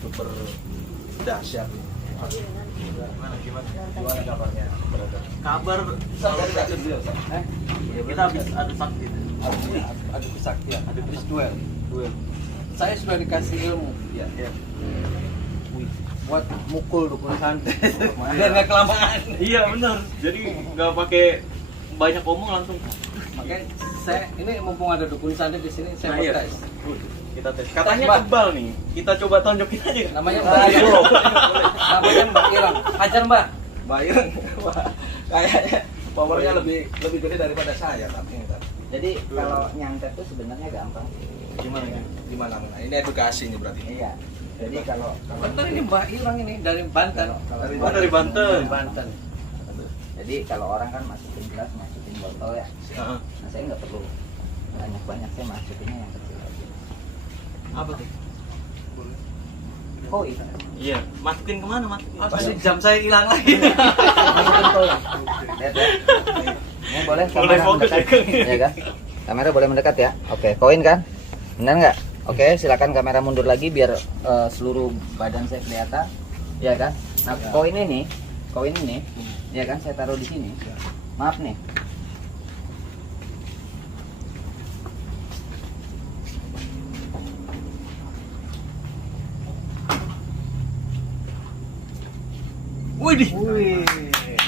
super dahsyat ini. Gimana kabarnya, brother? Kabar Dari tadi beliau, Ustaz. kita habis adu sakti. Adu kesaktian, adu Chris duel. Saya sudah dikasih ilmu. Ya. Wih, buat mukul dukun santet. Biar nggak kelamaan. Iya benar. Jadi nggak pakai banyak omong langsung. Makanya saya ini mumpung ada dukun santet di sini, saya Nah, iya. mau tes. Kita tes. Katanya Mbak. kebal nih. Kita coba tonjokin aja. Namanya Mbak Irang. Namanya Mbak Irang. Hajar Mbak. Mbak Irang. Wah, kayaknya powernya lebih gede daripada saya tapi. Jadi kalau nyantet itu sebenarnya gampang. Gimana ya? Gimana? Ini edukasi ini berarti. Iya. Jadi kalau Betul ini Mbak Irang ini dari Banten. Oh, dari Banten. Banten. jadi kalau orang kan masukin gelas, masukin botol ya. Heeh. Nah, saya nggak perlu banyak, saya masukinnya yang kecil aja. Apa tuh? Koin. Iya. Masukin kemana? Masukin. Pasti jam saya hilang lagi. Masukin koin. Lihat ya. Ini boleh Mulai kamera fokus mendekat, ya kan? Kamera boleh mendekat ya. Oke, koin kan? Benar nggak? Oke, silakan kamera mundur lagi biar seluruh badan saya kelihatan, ya kan? Nah, koin ini, ya kan? Saya taruh di sini. Maaf nih. Widih.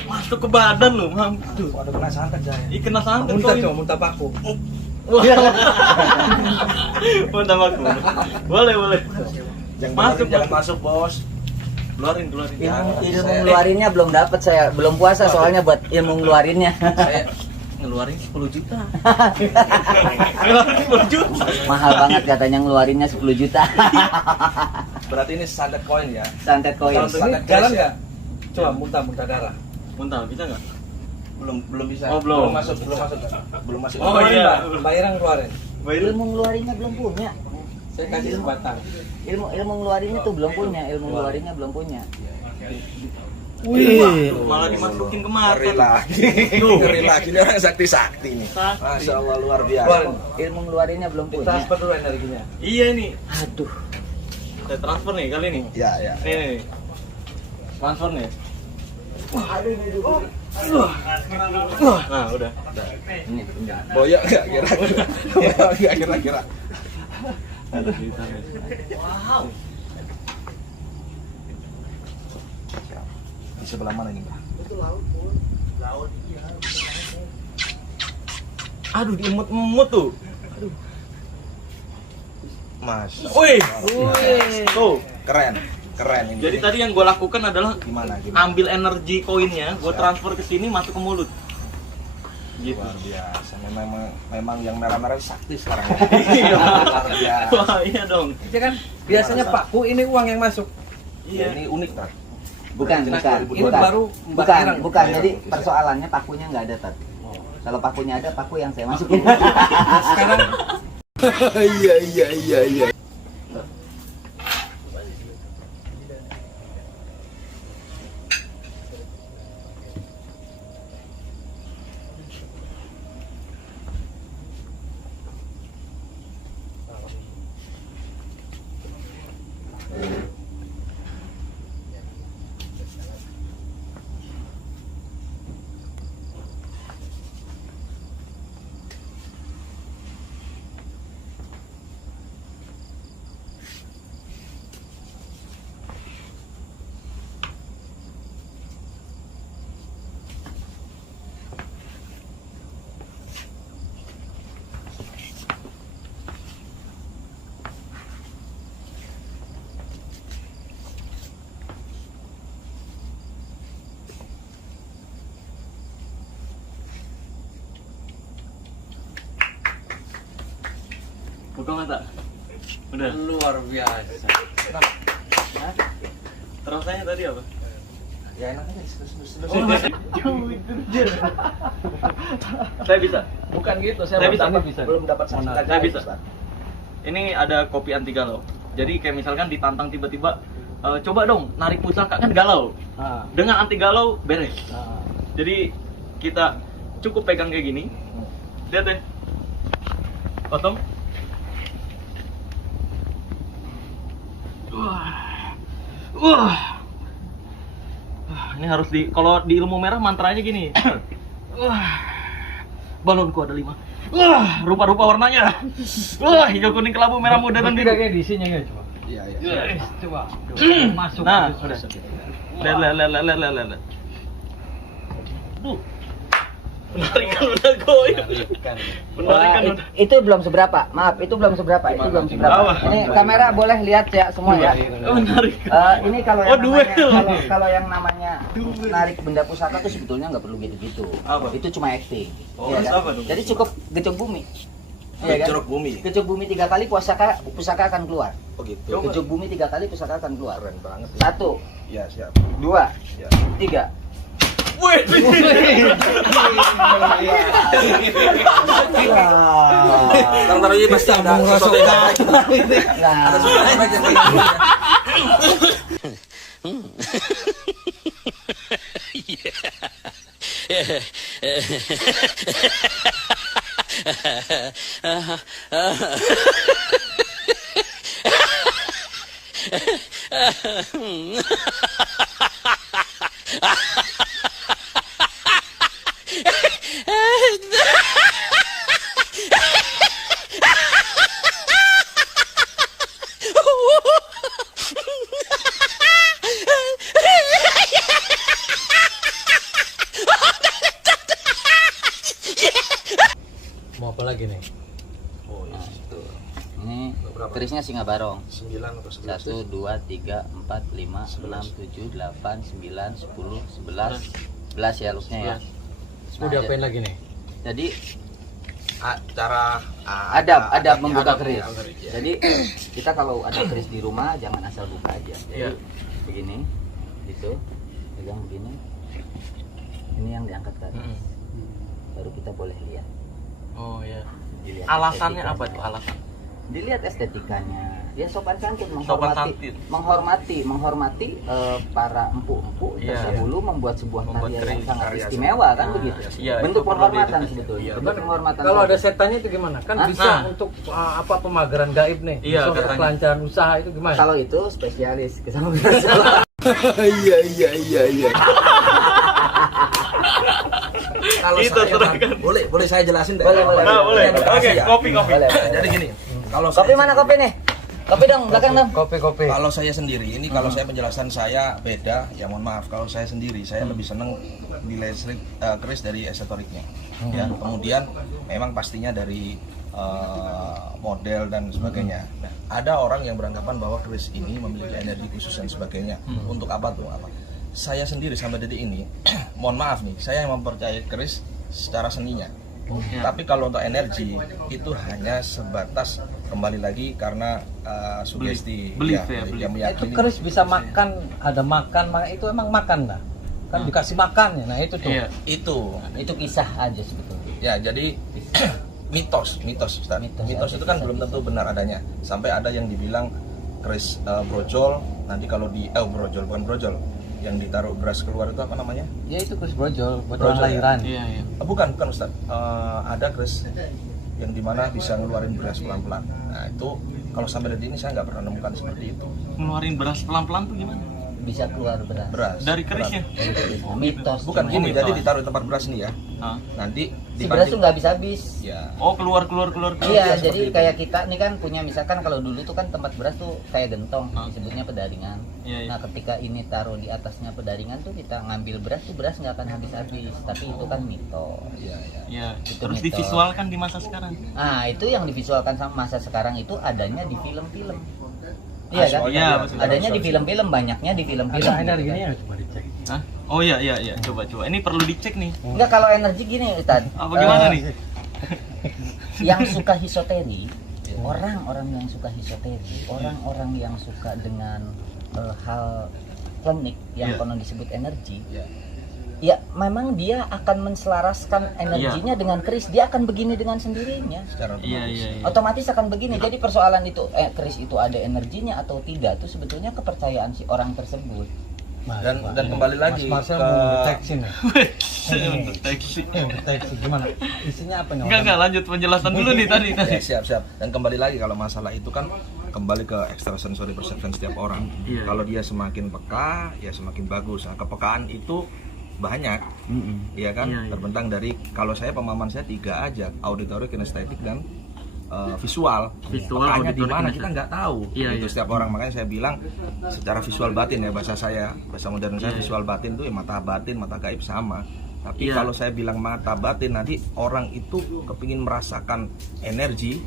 Masuk ke badan lu, mampus. Ada kena santet saya. Ih, kena santet Muntah koin. coba, muntah paku. Wah. Muntah aku. Boleh. Jangan masuk, Bos. Keluarin. Ilmu ngeluarinnya belum dapat saya, belum puasa soalnya buat ilmu ngeluarinnya. Saya Ngeluarin 10 juta. Ngeluarin 10 juta. Mahal banget katanya ngeluarinnya 10 juta. berarti ini santet koin ya. Santet koin. Kalau santet jalan nggak? Coba muntah darah. Muntah bisa nggak? Belum bisa. Oh, belum. Belum masuk. Oh, Keluarin, iya. Mbak. Mbak Irang keluarin. Ilmu ngeluarinnya belum punya. Saya kasih sebatang. Ilmu ngeluarinnya tuh belum punya, ilmu ngeluarinnya belum punya. Wih, malah dimasukin ke mata. Ngeri lagi. Ngeri lagi. Ini orang sakti nih. Sakti. Masya Allah luar biasa. Ilmu ngeluarinnya belum punya. Transfer dulu energinya. Iya nih. Aduh. Saya transfer nih kali ini. Ya. Nih. Transfer nih. Nah, udah. Ini. Boyok nggak kira-kira? Wow. Di sebelah mana ini, Mbak? Aduh, diemut-emut tuh. Mas. Wih. Tuh. Keren ini. Jadi tadi yang gue lakukan adalah gimana? ambil energi koinnya, gue transfer ke sini masuk ke mulut. Gitu. Luar biasa. Memang yang merah-merah sakti sekarang. Iya. Luar biasa. Wah, iya dong. Itu kan biasanya paku ini uang yang masuk. Iya. Ini unik, Tat. Bukan. Ini baru Mbak Irang. Bukan. Jadi persoalannya pakunya nggak ada, Tat. Kalau pakunya ada, paku yang saya masukin. Sekarang iya. Buka mata. Udah. luar biasa. Terasanya tadi apa? Ya enak aja. Saya bisa. Bukan gitu, Saya bisa, Pak. belum dapat sertifikat. Saya bisa. Ini ada kopi anti galau. Jadi kayak misalkan ditantang tiba-tiba, coba dong narik pusaka, kan galau. Ah, Dengan anti galau beres. ah. Jadi kita cukup pegang kayak gini. Lihat deh. Potong. Wah. Ini harus kalau di ilmu merah mantranya gini. Balonku ada 5. Rupa-rupa warnanya. Hijau, kuning, kelabu, merah, muda, dan biru. Kayak di sini ya coba. Iya. Coba. Masuk. Nah, sudah. Lihat. Duh. Penarikan udah goyang. Penarikan udah. Itu belum seberapa. Maaf, itu belum seberapa. Itu belum seberapa. Ini kamera boleh lihat ya semua ya. Menarik. Ini kalau Oh, yang duel. namanya kalau yang namanya narik benda pusaka tuh sebetulnya nggak perlu gitu-gitu. Apa? Itu cuma acting. Oh, Iya kan? apa dong? Jadi cukup gecok bumi. Iya kan? Gecok bumi. Gecok bumi 3 kali pusaka akan keluar. Oh gitu. Gecok bumi 3 kali pusaka akan keluar. Keren banget. 1, Iya, siap. 2, Ya. 3. Wih. Taruh ini pasti ada sesuatu yang baik. Ada sesuatu yang baik yang Mau apa lagi nih? Oh, iya. Nah, tuh. Ini kerisnya singa barong. 9 atau 11. 1, 2, 3, 4, 5, 6, 7, 8, 9, 10, 11, 11 ya looknya ya. Mau diapain lagi nih? Jadi Cara adab membuka keris. Ya. Jadi kita kalau ada keris di rumah jangan asal buka aja. Jadi Iya. begini, gitu, pegang begini. Ini yang diangkat ke atas. Baru kita boleh lihat. Oh ya. Dilihat Alasannya estetikanya. apa tuh alasan? Dilihat estetikanya. Ya sopan santun, Sopan menghormati, santun. menghormati para empu-empu Iya. terdahulu membuat sebuah Membuat karya yang keris, sangat karya istimewa kan Nah, begitu. iya, Bentuk itu perlu penghormatan diedukasi. sebetulnya. Iya. Bentuk penghormatan. Kalau ada saja. setannya itu gimana? Kan Hah? bisa Nah. untuk apa pemageran gaib nih. Iya, Bisa untuk katanya. kelancaran usaha itu gimana? Kalau itu spesialis kesama Iya. Kalau Itu saya serahkan. boleh saya jelasin deh. Boleh. Nah, boleh. Edukasi Oke, ya. kopi. Boleh. Jadi gini, kalau Kopi saya- mana kopi nih? Kopi dong, belakang dong. Kopi. Kalau saya sendiri, ini kalau saya penjelasan saya beda, ya mohon maaf. Kalau saya sendiri, saya lebih seneng nilai keris dari esoteriknya. Ya, kemudian memang pastinya dari model dan sebagainya. Nah, ada orang yang beranggapan bahwa keris ini memiliki energi khusus dan sebagainya. Untuk apa tuh? Apa? Saya sendiri sampai detik ini, mohon maaf nih, saya yang mempercayai keris secara seninya. Ya. Tapi kalau untuk energi itu hanya sebatas kembali lagi karena sugesti Belief ya, ya, yang Itu meyakini. keris bisa makan, ada makan, itu emang makan lah. Kan dikasih makan ya. Nah itu tuh. Iya. Itu kisah aja sebetulnya. Ya, jadi mitos Ustaz. Mitos itu kan belum tentu benar adanya. Sampai ada yang dibilang keris brojol, nanti kalau di brojol bukan brojol, yang ditaruh beras keluar itu apa namanya? Ya itu keris brojol buat Brojol, orang lahiran. Iya. Bukan Ustaz. Ada keris yang dimana bisa ngeluarin beras pelan-pelan. Nah itu kalau sampai detik ini saya nggak pernah nemukan seperti itu. Ngeluarin beras pelan-pelan tuh gimana? Bisa keluar beras. Beras Dari kerisnya? Mitos. Bukan cuma. gini, mitos. jadi ditaruh di tempat beras nih ya. Hah? Nanti Si beras tuh nggak bisa habis. Ya. Oh, keluar. Iya, seperti jadi itu. kayak kita nih kan punya misalkan kalau dulu tuh kan tempat beras tuh kayak gentong, Ah. disebutnya pedaringan. Iya. Nah, ketika ini taruh di atasnya pedaringan tuh kita ngambil beras tuh beras nggak akan habis-habis, tapi itu kan mitos. Iya. Iya. Itu Terus mitos. divisualkan di masa sekarang. Nah, itu yang divisualkan sama masa sekarang itu adanya di film-film. Iya kan? Iya, betul. Adanya di film-film, banyaknya di film-film. Ada energinya ya coba dicek. Hah? Oh iya. Coba. Ini perlu dicek nih. Enggak, kalau energi gini Ustaz. Apa gimana nih? Yang suka hisoteri, orang-orang yang suka hisoteri, orang-orang yang suka dengan hal klinik yang Iya. konon disebut energi, Iya. ya memang dia akan menselaraskan energinya dengan keris. Dia akan begini dengan sendirinya. Secara otomatis. Iya. Otomatis akan begini. Jadi persoalan itu keris itu ada energinya atau tidak itu sebetulnya kepercayaan si orang tersebut. Dan kembali lagi Mas Marcel ke mau deteksi nih. Deteksi. Deteksi gimana? Isinya apa nih? Enggak, lanjut penjelasan dulu nih tadi. Ya, siap. Dan kembali lagi kalau masalah itu kan kembali ke extrasensory perception setiap orang. Iya. Kalau dia semakin peka, ya semakin bagus. Nah, kepekaan itu banyak, ya kan? Iya. Terbentang dari, kalau saya pemahaman saya 3 aja, auditory, kinestetik, dan visual. Pekanya di auditory, mana kinestetik. kita nggak tahu. Iya, Itu iya. setiap orang, makanya saya bilang secara visual batin ya, bahasa saya, bahasa modern saya, Iya. visual batin itu ya mata batin, mata gaib sama. Tapi Iya. kalau saya bilang mata batin, nanti orang itu kepingin merasakan energi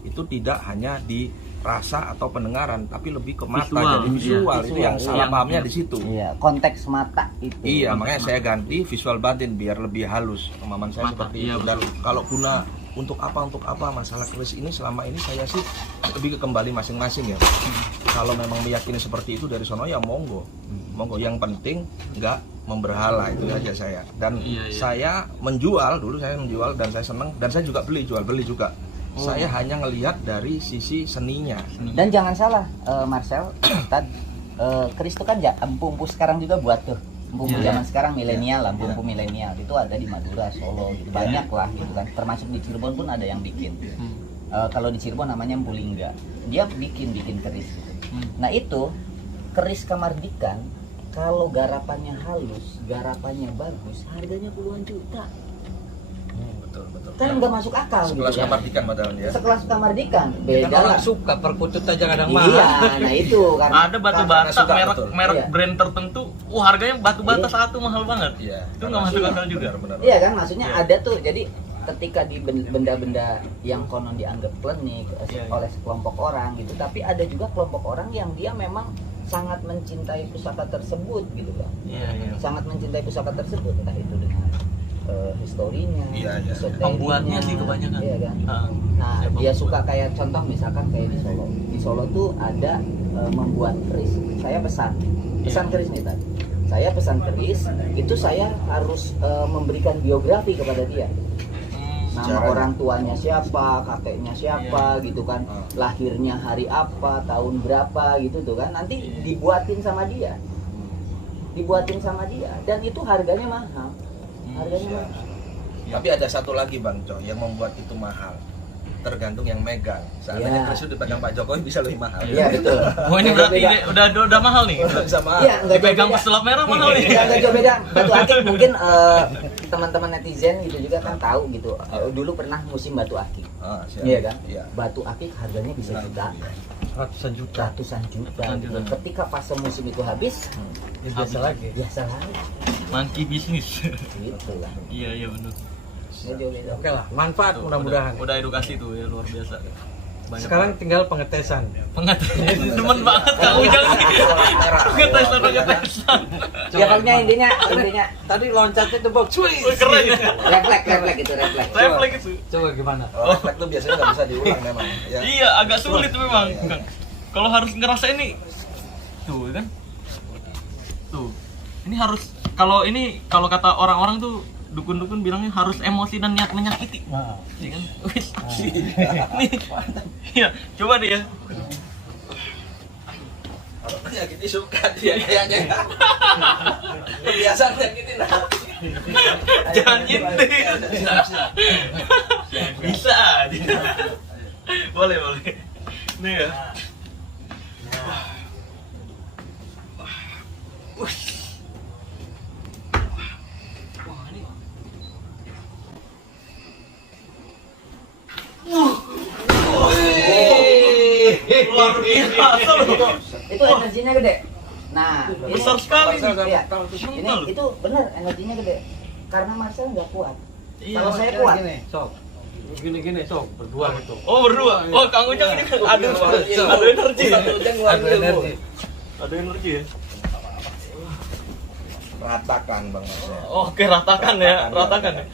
itu tidak hanya di rasa atau pendengaran, tapi lebih ke mata, Visual, jadi visual. iya. Itu yang Visual, salah iya. pahamnya di situ. Iya, konteks mata itu. Iya, makanya saya ganti visual batin biar lebih halus. Pemahaman saya Mata, seperti iya, itu. Dan kalau guna untuk apa masalah keris ini, selama ini saya sih lebih ke kembali masing-masing ya. Kalau memang meyakini seperti itu dari sono ya monggo. Monggo, yang penting nggak memberhala, itu aja saya. Dan Iya, iya. saya menjual, dulu saya menjual dan saya seneng, dan saya juga jual beli juga. Saya hanya ngelihat dari sisi seninya. Dan jangan salah, Marcel, keris itu kan ya empu-empu sekarang juga buat tuh. Empu-empu Iya. zaman sekarang milenial lah, empu-empu milenial itu ada di Madura, Solo, gitu. Banyak lah gitu kan. Termasuk di Cirebon pun ada yang bikin. Kalau di Cirebon namanya Empu Lingga. Dia bikin keris gitu. Nah itu keris Kamardikan, kalau garapannya halus, garapannya bagus, harganya puluhan juta. Betul. Kan nggak masuk akal Sekelas gitu kan. Kamardikan padahal ya. Sekelas Kamardikan, Kan beda orang lah. suka perkutut aja kadang Iya, mahal. nah itu karena Ada batu bata suka, merek betul. merek Iya. brand tertentu, harganya batu bata Iya. satu mahal banget. Iya. Itu nggak masuk akal juga. Benar. Iya kan, maksudnya Iya. ada tuh. Jadi ketika di benda-benda yang konon dianggap klinik Iya, iya. oleh sekelompok orang gitu, tapi ada juga kelompok orang yang dia memang sangat mencintai pusaka tersebut gitu kan. Iya. Sangat mencintai pusaka tersebut, entah itu dengan historinya, Iya, iya. esoterinya, Pembuatnya sih kebanyakan. Iya kan. Ah. Nah, Siapa dia pembuat? suka kayak contoh misalkan kayak di Solo. Di Solo tuh ada membuat keris. Saya pesan Iya. keris nih tadi. Saya pesan keris, itu saya harus memberikan biografi kepada dia. Nama Sejarahnya. orang tuanya siapa, kakeknya siapa gitu kan. Lahirnya hari apa, tahun berapa gitu tuh kan. Nanti dibuatin sama dia. Dibuatin sama dia dan itu harganya mahal. Harganya mahal. Tapi ada satu lagi Bang Co yang membuat itu mahal. Tergantung yang megang. Seandainya Iya. keris itu dipegang Pak Jokowi bisa lebih mahal. Iya betul. Oh ini berarti Beda. ini udah mahal nih. Bisa mahal. Iya, enggak Dipegang jauh beda. pesulap merah mahal nih. Iya, enggak jauh beda. Batu akik mungkin teman-teman netizen gitu juga kan tahu gitu. Dulu pernah musim batu akik. Ah, siap. Iya kan? Iya. Batu akik harganya bisa jutaan. Ratusan juta. Ratusan juta. Ratusan gitu. juta. Ketika fase musim itu habis, Ya, biasa lagi. biasa lagi. Monkey bisnis. Gitu lah. Iya benar. Enggak jauh beda. Oke lah, manfaat mudah-mudahan. Udah edukasi tuh ya luar biasa. Banyak Sekarang tinggal pengetesan. pengetesan. Demen banget Kang Ujang nih. Pengetesan. Ya pokoknya intinya Tadi loncatnya tuh Bob. Cuy. Oh, keren ya. refleks gitu refleks. Refleks itu. Coba gimana? Refleks tuh biasanya nggak bisa diulang memang. Ya. Iya, agak sulit memang. Kang. Kalau harus ngerasain nih. Tuh kan. Tuh. Ini harus kalau kata orang-orang tuh dukun-dukun bilangnya harus emosi dan niat menyakiti. Nah, Iya kan? Wis. Nih. Iya, coba deh ya. Kalau menyakiti suka dia kayaknya. Kebiasaan menyakiti nah. Jangan nyintik. Bisa. Boleh. Nih ya. Luar biasa loh. Itu energinya gede. Nah, ini Besar sekali nih. Iya. Sumpah Ini loh. itu benar energinya gede. Karena Marcel nggak kuat. Iya, Kalau saya kuat. Gini, sok. Gini, sok. Berdua gitu. Oh berdua. Oh Kang Ujang ini kan ada energi. Ada energi. Ada energi ya. Ratakan Bang Marcel. Oke ratakan ya, ratakan ya.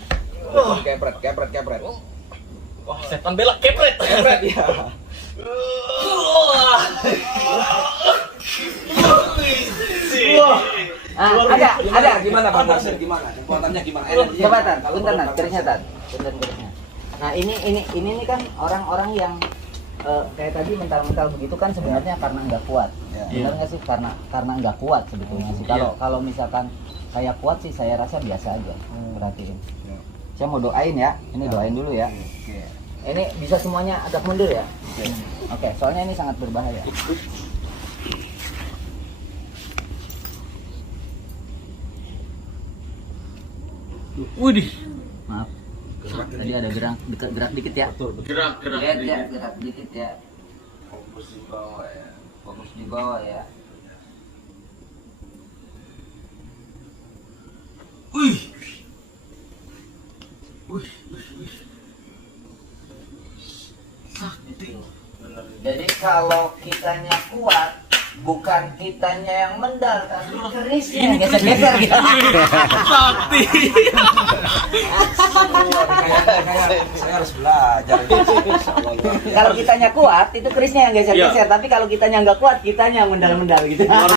Kepret. Wah setan bela kepret. Kepret ya. Ada. Gimana Bang Marcel? Gimana? Kekuatannya gimana? Energinya Coba gimana? Tan, bentar kerisnya Tan. Bentar kerisnya. Nah ini kan orang-orang yang kayak tadi mental-mental begitu kan sebenarnya karena nggak kuat. Ya. Benar nggak sih? Karena nggak kuat sebetulnya sih. Kalau misalkan saya kuat sih, saya rasa biasa aja. Perhatiin. Ya. Saya mau doain ya. Ini doain dulu ya. Oke. Ini bisa semuanya agak mundur ya. Oke, soalnya ini sangat berbahaya. Widih. Maaf. Tadi ada gerak dikit ya. Gerak Lihat ya, gerak dikit ya. Fokus di bawah ya. Fokus di bawah ya. Wih. Jadi kalau kitanya kuat, bukan kitanya yang mendal, tapi kerisnya yang geser-geser gitu. Sakti. Saya harus belajar. Kalau kitanya kuat, itu kerisnya yang geser-geser. Tapi kalau kitanya nggak kuat, kitanya yang mendal-mendal gitu. Luar